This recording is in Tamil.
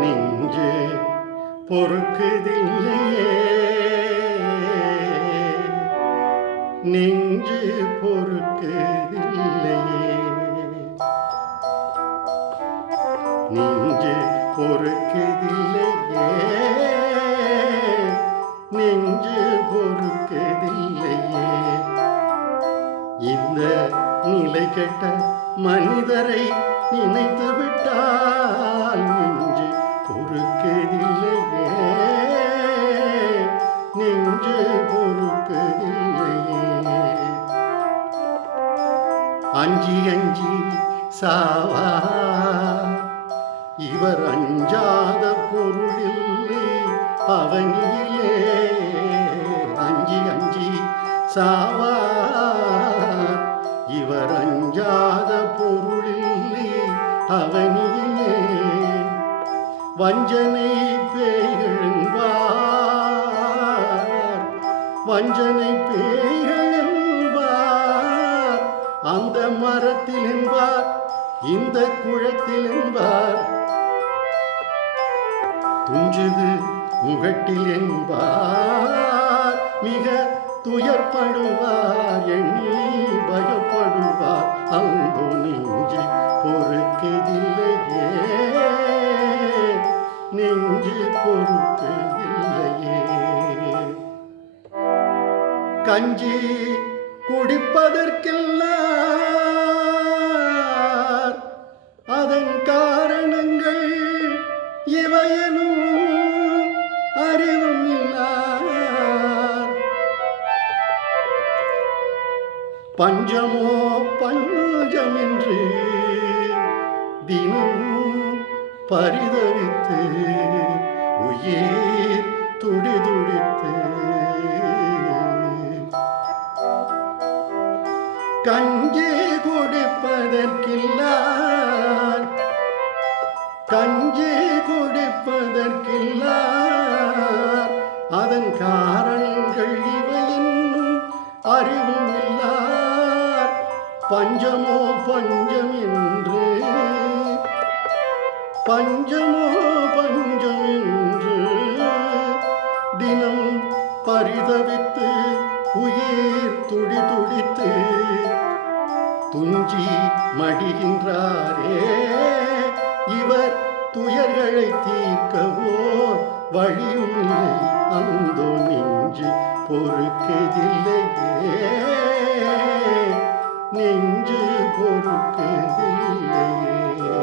நெஞ்சு பொறுக்குதில்லையே, நெஞ்சு பொறுக்குதில்லையே, நெஞ்சு பொறுக்குதில்லையே, நெஞ்சு பொறுக்குதில்லையே. இந்த நிலை கெட்ட மனிதரை நினைத்து விட்டால் நெஞ்சு பொறுக்குதில்லையே, நெஞ்சு பொறுக்குதில்லையே. அஞ்சி அஞ்சி சாவா இவர் அஞ்சாத பொருளில்லை அவனிலே. அஞ்சி அஞ்சி சாவா இவர் அஞ்சாத பொருளில்லை அவனிலே. வஞ்சனை பேய்கெழுவார், வஞ்சனை பேய்கெழுவார், அந்த மரத்தில் என்பார் இந்த குளத்தில் என்பார், துஞ்சுது முகட்டில் என்பார், மிக துயர்படுவார், எண்ணி பயப்படுவார். அந்த நெஞ்சு பொறுக்குதில்லையே, நெஞ்சு பொறுக்குதில்லையே. கஞ்சி குடிப்பதற்கெல்லாம் அதன் காரணங்கள் இவையனும் அறிவும் இல்லார். பஞ்சமோ பஞ்சமென்று தினமும் பரிதவித்து உயிர் துடிதுடித்து கஞ்சி குடிப்பதற்கில்லார், கஞ்சி குடிப்பதற்கில்லார் அதன் காரணங்கள் இவையென்னும் அறிவும் இல்லார். பஞ்சமோ பஞ்சம் என்று, பஞ்சமோ பஞ்சம் என்று தினம் பரிதவித்து உயிர் துடிதுடித்து துஞ்சி மடிகின்றாரே. இவர் துயர்களை தீர்க்கவோ வழியும் இல்லை, அந்த நெஞ்சு பொறுக்குதில்லையே, நெஞ்சு பொறுக்குதில்லையே.